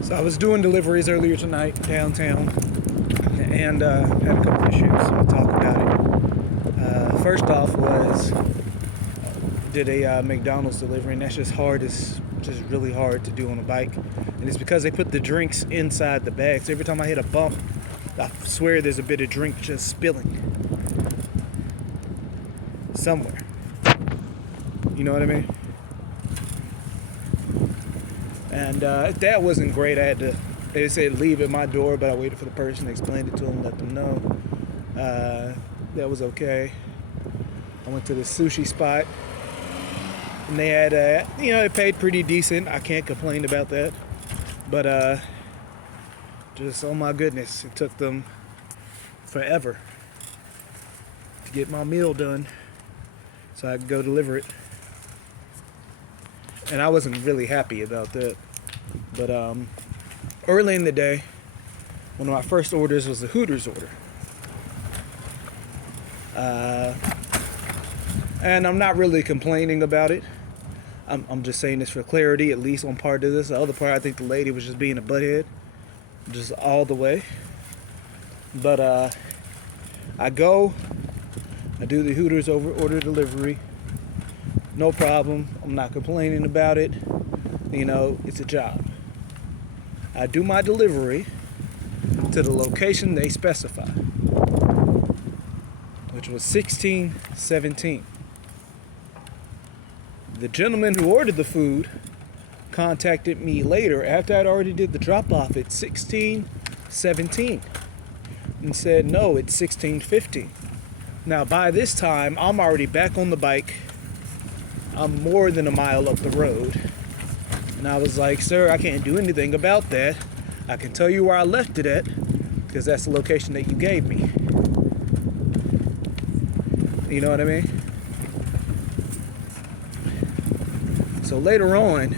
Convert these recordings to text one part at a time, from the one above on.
So I was doing deliveries earlier tonight downtown, and had a couple issues. So I'll talk about it. First off was did a McDonald's delivery, and that's just hard. It's just really hard to do on a bike, and it's because they put the drinks inside the bags. Every time I hit a bump, I swear there's a bit of drink just spilling somewhere. You know what I mean? And that wasn't great. They said leave at my door, but I waited for the person, explained it to them, let them know. That was okay. I went to the sushi spot, and they had, it paid pretty decent. I can't complain about that. But just, oh my goodness, it took them forever to get my meal done so I could go deliver it. And I wasn't really happy about that. But early in the day, one of my first orders was the Hooters order. And I'm not really complaining about it. I'm just saying this for clarity, at least on part of this. The other part, I think the lady was just being a butthead, just all the way. But I do the Hooters order delivery. No problem. I'm not complaining about it. It's a job. I do my delivery to the location they specify, which was 1617. The gentleman who ordered the food contacted me later after I'd already did the drop-off at 1617 and said, no, it's 1615. Now, by this time, I'm already back on the bike. I'm more than a mile up the road. And I was like, sir, I can't do anything about that. I can tell you where I left it at, because that's the location that you gave me. You know what I mean? So later on,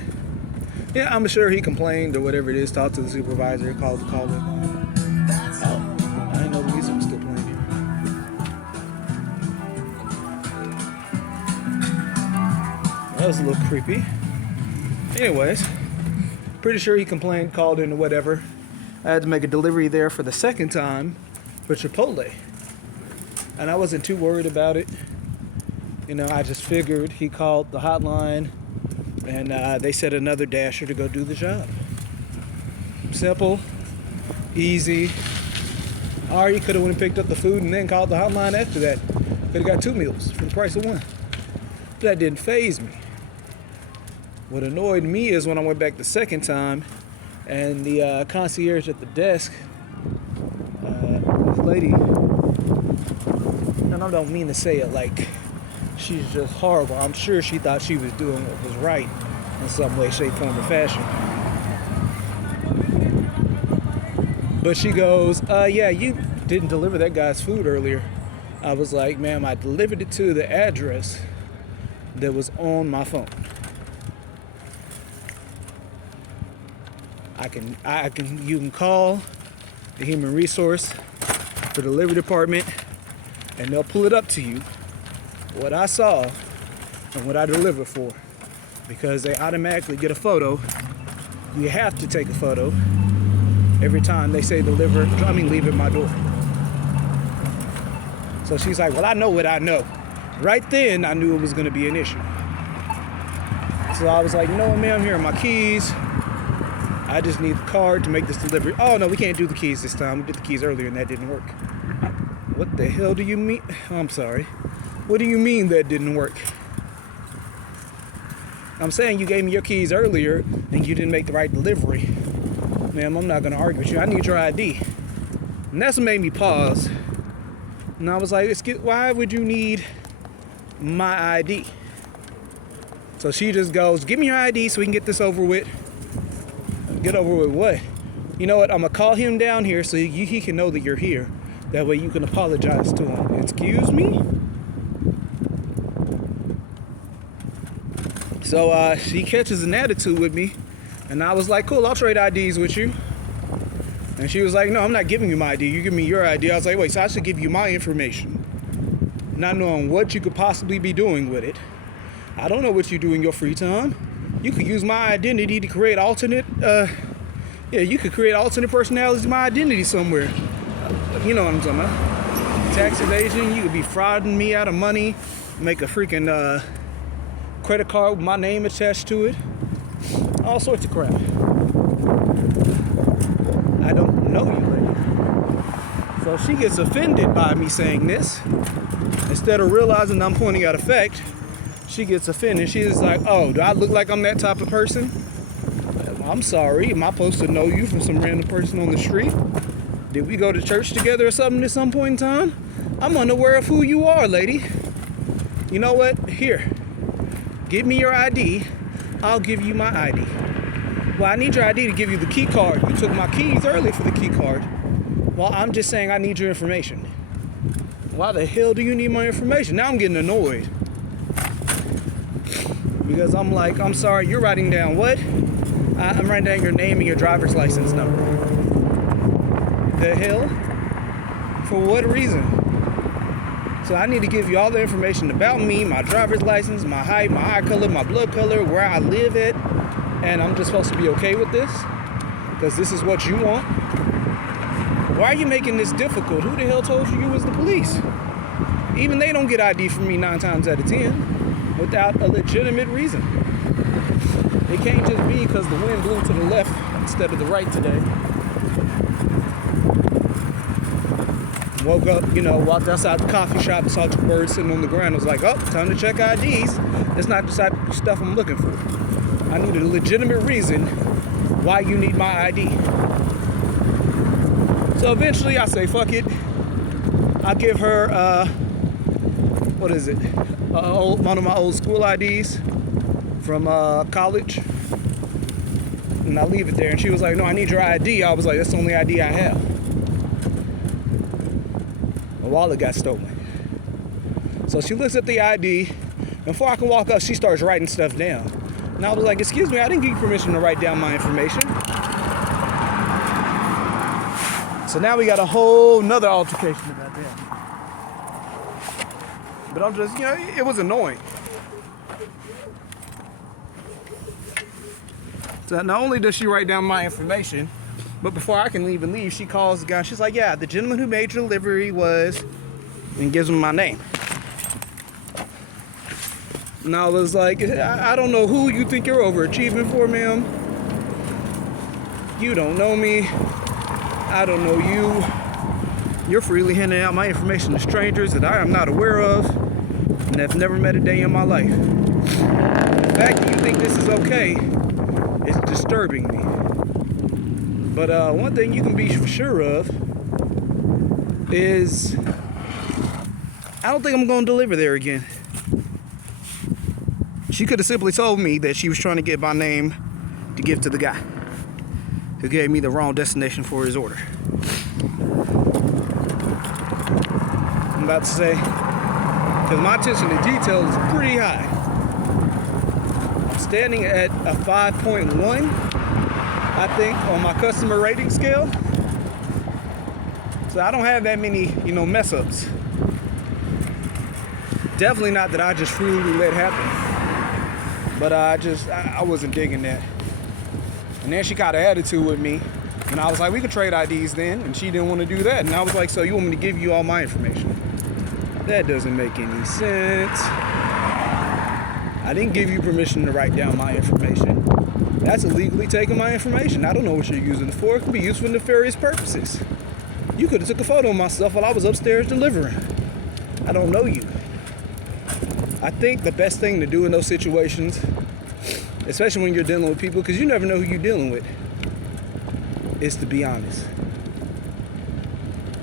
yeah, I'm sure he complained or whatever it is, talked to the supervisor, called it. Oh, I didn't know the music was still playing here. That was a little creepy. Anyways, pretty sure he complained, called in or whatever. I had to make a delivery there for the second time for Chipotle. And I wasn't too worried about it. I just figured he called the hotline and they said another dasher to go do the job. Simple, easy. Or you could have went and picked up the food and then called the hotline after that. Could have got 2 meals for the price of 1. That didn't faze me. What annoyed me is when I went back the second time and the concierge at the desk, this lady, and I don't mean to say it like she's just horrible. I'm sure she thought she was doing what was right in some way, shape, form, or fashion. But she goes, yeah, you didn't deliver that guy's food earlier. I was like, ma'am, I delivered it to the address that was on my phone. You can call the human resource for the delivery department and they'll pull it up to you, what I saw and what I delivered for, because they automatically get a photo. You have to take a photo every time they say leave at my door. So she's like, well, I know what I know. Right then, I knew it was going to be an issue. So I was like, you know what, ma'am, here are my keys. I just need the card to make this delivery. Oh, no, we can't do the keys this time. We did the keys earlier and that didn't work. What the hell do you mean? I'm sorry. What do you mean that didn't work? I'm saying you gave me your keys earlier and you didn't make the right delivery. Ma'am, I'm not going to argue with you. I need your ID. And that's what made me pause. And I was like, why would you need my ID? So she just goes, give me your ID so we can get this over with. Get over with what? You know what? I'm going to call him down here so he can know that you're here. That way you can apologize to him. Excuse me? So she catches an attitude with me. And I was like, cool, I'll trade IDs with you. And she was like, no, I'm not giving you my ID. You give me your ID. I was like, wait, so I should give you my information. Not knowing what you could possibly be doing with it. I don't know what you do in your free time. You could use my identity to create alternate Yeah, you could create alternate personalities, my identity somewhere. You know what I'm talking about. Tax evasion, you could be frauding me out of money, make a freaking credit card with my name attached to it. All sorts of crap. I don't know you, lady. So she gets offended by me saying this. Instead of realizing I'm pointing out a fact, she gets offended. She's like, oh, do I look like I'm that type of person? I'm sorry. Am I supposed to know you from some random person on the street? Did we go to church together or something at some point in time? I'm unaware of who you are, lady. You know what? Here. Give me your ID. I'll give you my ID. Well, I need your ID to give you the key card. You took my keys early for the key card. Well, I'm just saying I need your information. Why the hell do you need my information? Now I'm getting annoyed. Because I'm like, I'm sorry, you're writing down what? I'm writing down your name and your driver's license number. The hell? For what reason? So I need to give you all the information about me, my driver's license, my height, my eye color, my blood color, where I live at, and I'm just supposed to be okay with this? Because this is what you want? Why are you making this difficult? Who the hell told you was the police? Even they don't get ID from me 9 times out of 10 without a legitimate reason. It can't just be because the wind blew to the left instead of the right today. Woke up, walked outside the coffee shop and saw 2 birds sitting on the ground. I was like, oh, time to check IDs. That's not the type of stuff I'm looking for. I need a legitimate reason why you need my ID. So eventually I say, fuck it. I'll give her, what is it? One of my old school IDs from college. And I leave it there. And she was like, no, I need your ID. I was like, that's the only ID I have. My wallet got stolen. So she looks at the ID. Before I can walk up, she starts writing stuff down. And I was like, excuse me, I didn't give you permission to write down my information. So now we got a whole nother altercation about that. But I'm just, it was annoying. So not only does she write down my information, but before I can even leave, she calls the guy. She's like, yeah, the gentleman who made your delivery was, and gives him my name. And I was like, I don't know who you think you're overachieving for, ma'am. You don't know me. I don't know you. You're freely handing out my information to strangers that I am not aware of and have never met a day in my life. The fact that you think this is okay is disturbing me. But one thing you can be sure of is I don't think I'm going to deliver there again. She could have simply told me that she was trying to get my name to give to the guy who gave me the wrong destination for his order. I'm about to say, because my attention to detail is pretty high. I'm standing at a 5.1, I think, on my customer rating scale. So I don't have that many, mess ups. Definitely not that I just freely let happen. But I wasn't digging that. And then she got an attitude with me. And I was like, we could trade IDs then. And she didn't want to do that. And I was like, so you want me to give you all my information? That doesn't make any sense. I didn't give you permission to write down my information. That's illegally taking my information. I don't know what you're using it for. It can be used for nefarious purposes. You could have took a photo of myself while I was upstairs delivering. I don't know you. I think the best thing to do in those situations, especially when you're dealing with people, because you never know who you're dealing with, is to be honest.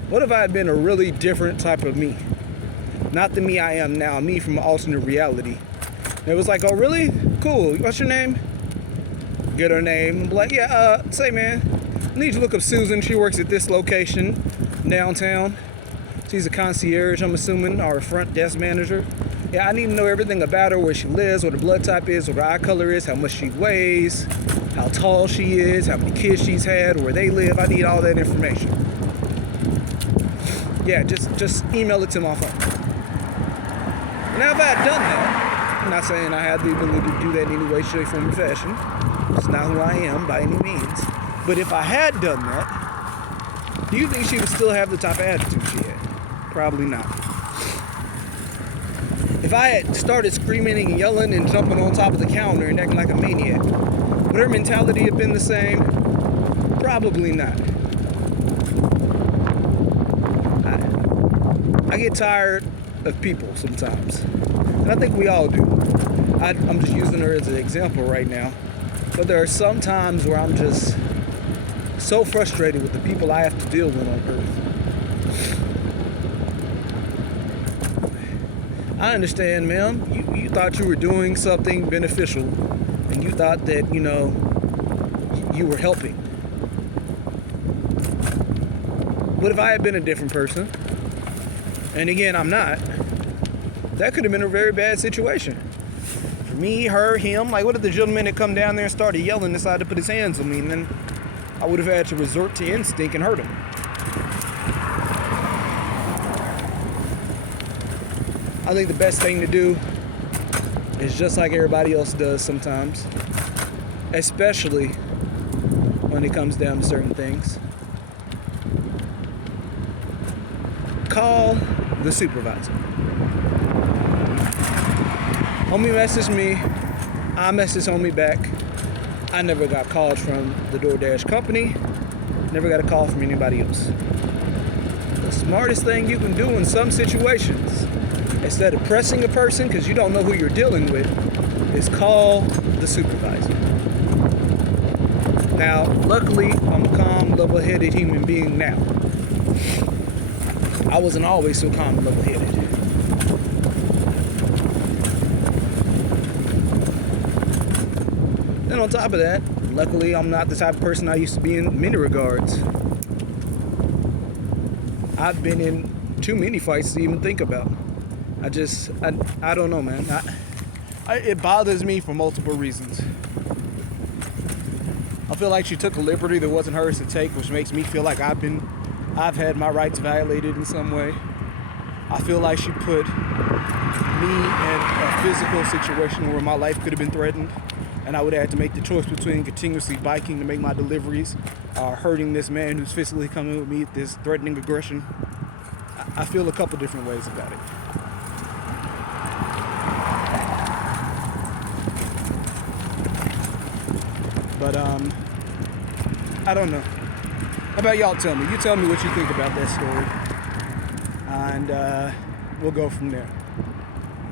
What if I had been a really different type of me? Not the me I am now, me from an alternate reality. And it was like, oh really? Cool. What's your name? Get her name. I'm like, yeah, say man, I need you to look up Susan. She works at this location downtown. She's a concierge, I'm assuming, or a front desk manager. Yeah, I need to know everything about her, where she lives, what her blood type is, what her eye color is, how much she weighs, how tall she is, how many kids she's had, where they live. I need all that information. Yeah, just email it to my phone. Now, if I had done that, I'm not saying I had the ability to do that in any way, shape, form, or fashion. It's not who I am by any means. But if I had done that, do you think she would still have the type of attitude she had? Probably not. If I had started screaming and yelling and jumping on top of the counter and acting like a maniac, would her mentality have been the same? Probably not. I get tired of people sometimes. And I think we all do. I'm just using her as an example right now. But there are some times where I'm just so frustrated with the people I have to deal with on earth. I understand, ma'am. You thought you were doing something beneficial, and you thought that, you were helping. What if I had been a different person? And again, I'm not. That could have been a very bad situation. For me, her, him. Like, what if the gentleman had come down there and started yelling and decided to put his hands on me, and then I would have had to resort to instinct and hurt him. I think the best thing to do is just like everybody else does sometimes, especially when it comes down to certain things. Call the supervisor. Homie messaged me, I messaged homie back. I never got calls from the DoorDash company, never got a call from anybody else. The smartest thing you can do in some situations, instead of pressing a person because you don't know who you're dealing with, is call the supervisor. Now, luckily, I'm a calm, level-headed human being now. I wasn't always so calm and level-headed. Then on top of that, luckily, I'm not the type of person I used to be in many regards. I've been in too many fights to even think about. I don't know, man. It bothers me for multiple reasons. I feel like she took a liberty that wasn't hers to take, which makes me feel like I've had my rights violated in some way. I feel like she put me in a physical situation where my life could have been threatened, and I would have had to make the choice between continuously biking to make my deliveries or hurting this man who's physically coming with me with this threatening aggression. I feel a couple different ways about it. But, I don't know. How about y'all tell me? You tell me what you think about that story. And we'll go from there.